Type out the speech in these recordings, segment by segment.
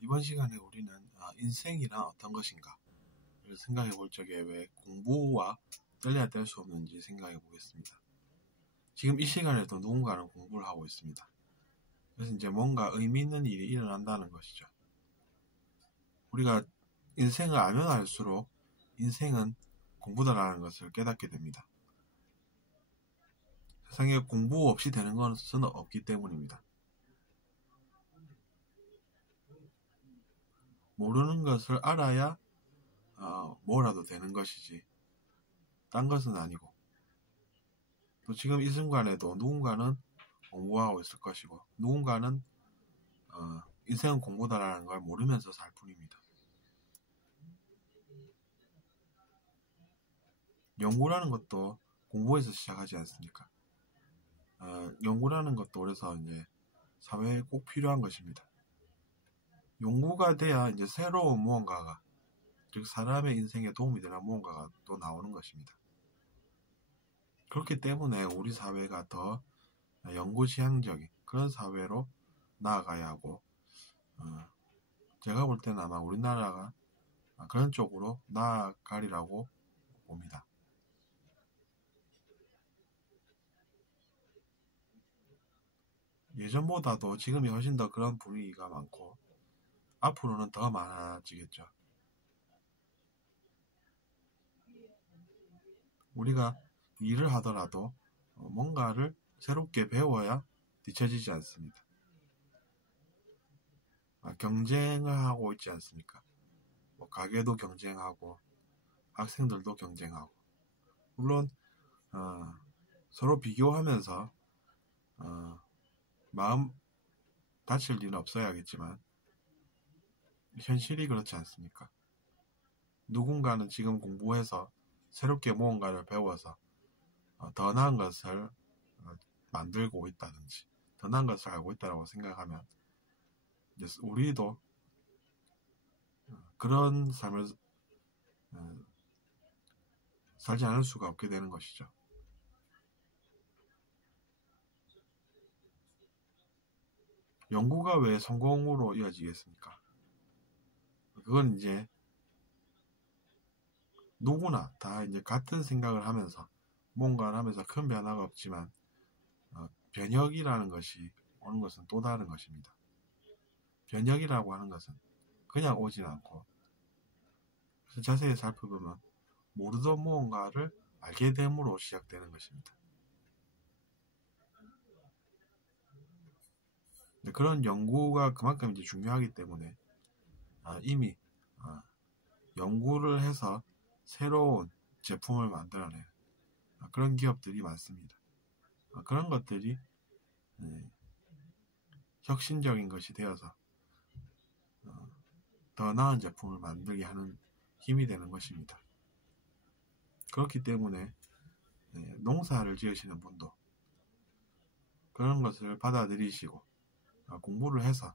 이번 시간에 우리는 인생이란 어떤 것인가 를 생각해 볼 적에 왜 공부와 뗄래야 뗄 수 없는지 생각해 보겠습니다. 지금 이 시간에도 누군가는 공부를 하고 있습니다. 그래서 이제 뭔가 의미 있는 일이 일어난다는 것이죠. 우리가 인생을 알면 알수록 인생은 공부다라는 것을 깨닫게 됩니다. 세상에 공부 없이 되는 것은 없기 때문입니다. 모르는 것을 알아야 뭐라도 되는 것이지 딴 것은 아니고, 또 지금 이 순간에도 누군가는 공부하고 있을 것이고 누군가는 인생은 공부다라는 걸 모르면서 살 뿐입니다. 연구라는 것도 공부에서 시작하지 않습니까? 연구라는 것도 그래서 이제 사회에 꼭 필요한 것입니다. 연구가 돼야 이제 새로운 무언가가, 즉 사람의 인생에 도움이 되는 무언가가 또 나오는 것입니다. 그렇기 때문에 우리 사회가 더 연구지향적인 그런 사회로 나아가야 하고, 제가 볼 때는 아마 우리나라가 그런 쪽으로 나아가리라고 봅니다. 예전보다도 지금이 훨씬 더 그런 분위기가 많고 앞으로는 더 많아지겠죠. 우리가 일을 하더라도 뭔가를 새롭게 배워야 뒤처지지 않습니다. 경쟁을 하고 있지 않습니까? 가게도 경쟁하고 학생들도 경쟁하고, 물론 서로 비교하면서 마음 다칠 일은 없어야겠지만 현실이 그렇지 않습니까? 누군가는 지금 공부해서 새롭게 무언가를 배워서 더 나은 것을 만들고 있다든지 더 나은 것을 알고 있다고 생각하면 우리도 그런 삶을 살지 않을 수가 없게 되는 것이죠. 연구가 왜 성공으로 이어지겠습니까? 그건 이제 누구나 다 이제 같은 생각을 하면서 뭔가를 하면서 큰 변화가 없지만 변혁이라는 것이 오는 것은 또 다른 것입니다. 변혁이라고 하는 것은 그냥 오진 않고, 그래서 자세히 살펴보면 모르던 무언가를 알게 됨으로 시작되는 것입니다. 그런 연구가 그만큼 이제 중요하기 때문에 이미 연구를 해서 새로운 제품을 만들어내는 그런 기업들이 많습니다. 그런 것들이 혁신적인 것이 되어서 더 나은 제품을 만들게 하는 힘이 되는 것입니다. 그렇기 때문에 농사를 지으시는 분도 그런 것을 받아들이시고 공부를 해서,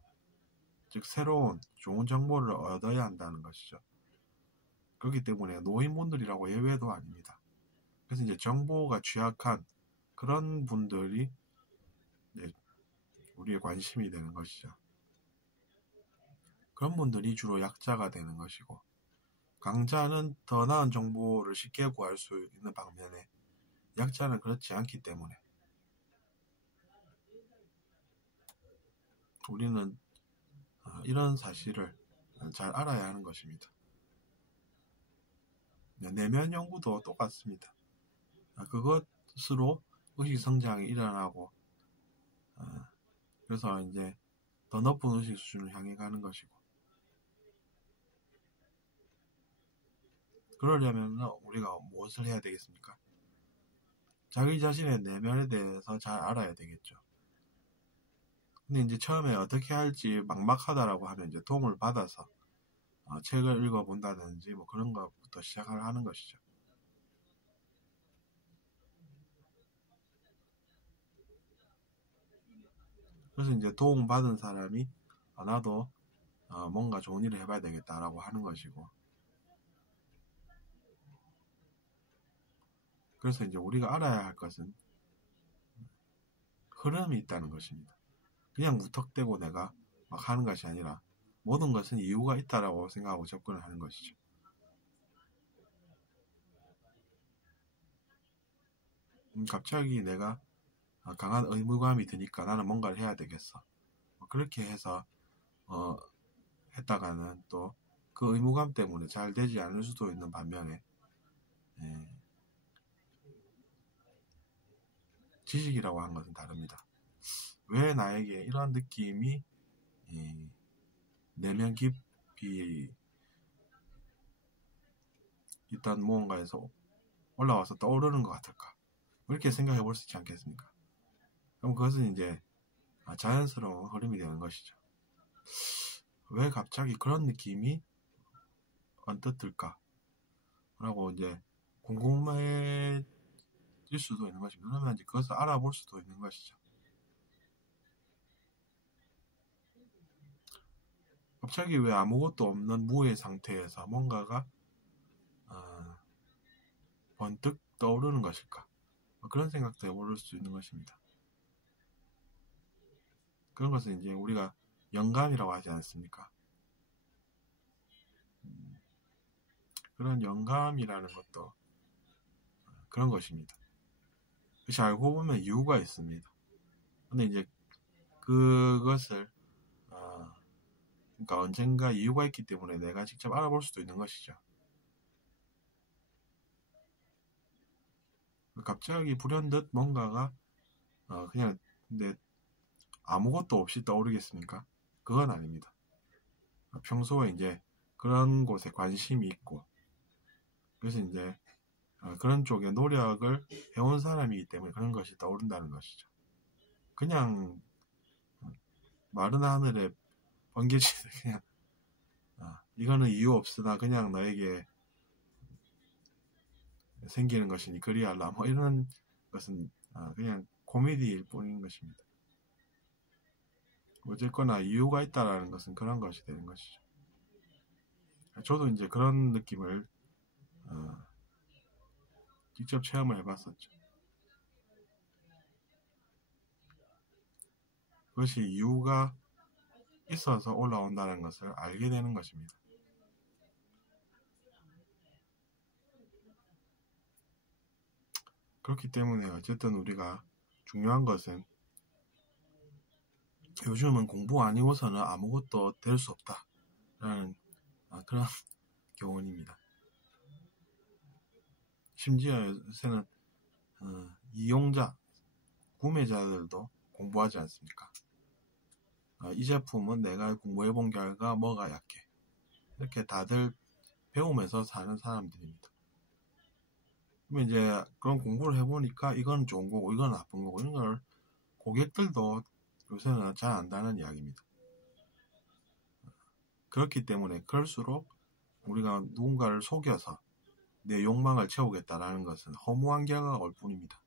즉 새로운 좋은 정보를 얻어야 한다는 것이죠. 그렇기 때문에 노인분들이라고 예외도 아닙니다. 그래서 이제 정보가 취약한 그런 분들이 우리의 관심이 되는 것이죠. 그런 분들이 주로 약자가 되는 것이고, 강자는 더 나은 정보를 쉽게 구할 수 있는 반면에 약자는 그렇지 않기 때문에 우리는 이런 사실을 잘 알아야 하는 것입니다. 내면 연구도 똑같습니다. 그것으로 의식 성장이 일어나고, 그래서 이제 더 높은 의식 수준을 향해 가는 것이고, 그러려면 우리가 무엇을 해야 되겠습니까? 자기 자신의 내면에 대해서 잘 알아야 되겠죠. 근데 이제 처음에 어떻게 할지 막막하다라고 하면 이제 도움을 받아서 책을 읽어본다든지 그런 것부터 시작을 하는 것이죠. 그래서 이제 도움받은 사람이 나도 뭔가 좋은 일을 해봐야 되겠다라고 하는 것이고, 그래서 이제 우리가 알아야 할 것은 흐름이 있다는 것입니다. 그냥 무턱대고 내가 막 하는 것이 아니라 모든 것은 이유가 있다라고 생각하고 접근을 하는 것이죠. 갑자기 내가 강한 의무감이 드니까 나는 뭔가를 해야 되겠어. 그렇게 해서 했다가는 또 그 의무감 때문에 잘 되지 않을 수도 있는 반면에 지식이라고 하는 것은 다릅니다. 왜 나에게 이런 느낌이 내면 깊이 일단 무언가에서 올라와서 떠오르는 것 같을까? 이렇게 생각해 볼 수 있지 않겠습니까? 그럼 그것은 이제 자연스러운 흐름이 되는 것이죠. 왜 갑자기 그런 느낌이 언뜻 들까? 라고 이제 궁금해질 수도 있는 것입니다. 그러면 이제 그것을 알아볼 수도 있는 것이죠. 갑자기 왜 아무것도 없는 무의 상태에서 뭔가가 번뜩 떠오르는 것일까? 그런 생각도 해볼 수 있는 것입니다. 그런 것은 이제 우리가 영감이라고 하지 않습니까? 그런 영감이라는 것도 그런 것입니다. 그것이 알고 보면 이유가 있습니다. 근데 이제 그것을 그러니까 언젠가 이유가 있기 때문에 내가 직접 알아볼 수도 있는 것이죠. 갑자기 불현듯 뭔가가 그냥 아무것도 없이 떠오르겠습니까? 그건 아닙니다. 평소에 이제 그런 곳에 관심이 있고 그래서 이제 그런 쪽에 노력을 해온 사람이기 때문에 그런 것이 떠오른다는 것이죠. 그냥 마른 하늘에 번개치듯 그냥 이거는 이유 없으나 그냥 너에게 생기는 것이니 그리할라 뭐 이런 것은 그냥 코미디일 뿐인 것입니다. 어쨌거나 이유가 있다라는 것은 그런 것이 되는 것이죠. 저도 이제 그런 느낌을 직접 체험을 해봤었죠. 그것이 이유가 있어서 올라온다는 것을 알게 되는 것입니다. 그렇기 때문에 어쨌든 우리가 중요한 것은 요즘은 공부 아니고서는 아무것도 될 수 없다라는 그런 교훈입니다. 심지어 요새는 이용자, 구매자들도 공부하지 않습니까? 이 제품은 내가 공부해본 결과 뭐가 약해. 이렇게 다들 배우면서 사는 사람들입니다. 그러면 이제 그런 공부를 해보니까 이건 좋은 거고 이건 나쁜 거고 이런 걸 고객들도 요새는 잘 안다는 이야기입니다. 그렇기 때문에 그럴수록 우리가 누군가를 속여서 내 욕망을 채우겠다라는 것은 허무한 결과가 올 뿐입니다.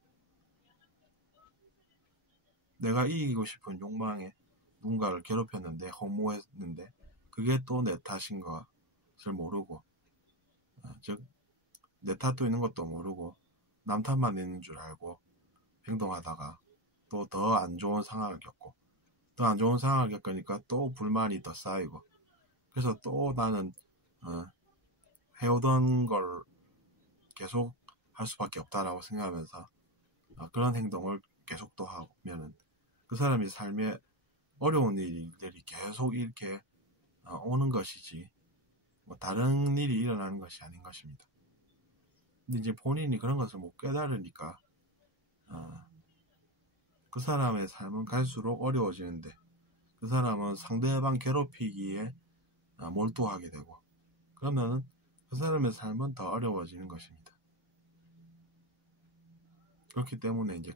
내가 이기고 싶은 욕망에 누군가를 괴롭혔는데 허무했는데 그게 또 내 탓인 것을 모르고 즉 내 탓도 있는 것도 모르고 남 탓만 있는 줄 알고 행동하다가 또 더 안 좋은 상황을 겪고 더 안 좋은 상황을 겪으니까 또 불만이 더 쌓이고 그래서 또 나는 해오던 걸 계속 할 수밖에 없다라고 생각하면서 그런 행동을 계속 또 하면은 그 사람이 삶에 어려운 일들이 계속 이렇게 오는 것이지 뭐 다른 일이 일어나는 것이 아닌 것입니다. 근데 이제 본인이 그런 것을 못 깨달으니까 그 사람의 삶은 갈수록 어려워지는데 그 사람은 상대방 괴롭히기에 몰두하게 되고 그러면 그 사람의 삶은 더 어려워지는 것입니다. 그렇기 때문에 이제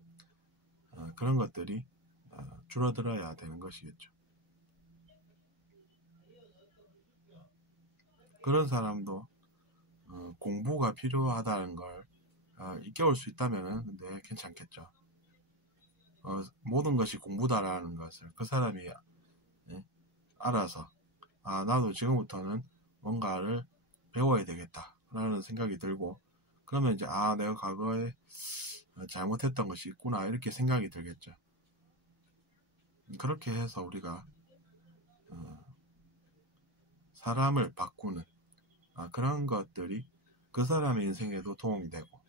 그런 것들이 줄어들어야 되는 것이겠죠. 그런 사람도 공부가 필요하다는 걸 일깨울 수 있다면 근데 괜찮겠죠. 모든 것이 공부다라는 것을 그 사람이 알아서 나도 지금부터는 뭔가를 배워야 되겠다라는 생각이 들고 그러면 이제 내가 과거에 잘못했던 것이 있구나 이렇게 생각이 들겠죠. 그렇게 해서 우리가 사람을 바꾸는 그런 것들이 그 사람의 인생에도 도움이 되고,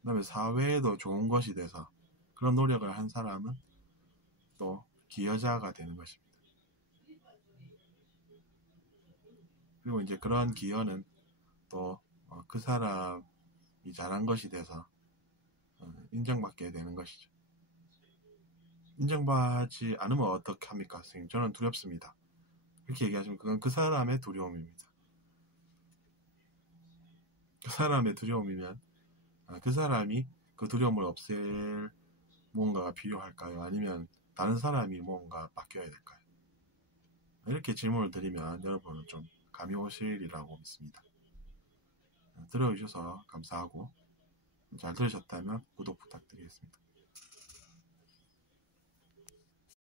그 다음에 사회에도 좋은 것이 돼서 그런 노력을 한 사람은 또 기여자가 되는 것입니다. 그리고 이제 그런 기여는 또 그 사람이 잘한 것이 돼서 인정받게 되는 것이죠. 인정받지 않으면 어떻게 합니까, 선생님? 저는 두렵습니다. 그렇게 얘기하시면 그건 그 사람의 두려움입니다. 그 사람의 두려움이면 그 사람이 그 두려움을 없앨 무언가가 필요할까요? 아니면 다른 사람이 뭔가 바뀌어야 될까요? 이렇게 질문을 드리면 여러분은 좀 감이 오시리라고 믿습니다. 들어주셔서 감사하고 잘 들으셨다면 구독 부탁드리겠습니다.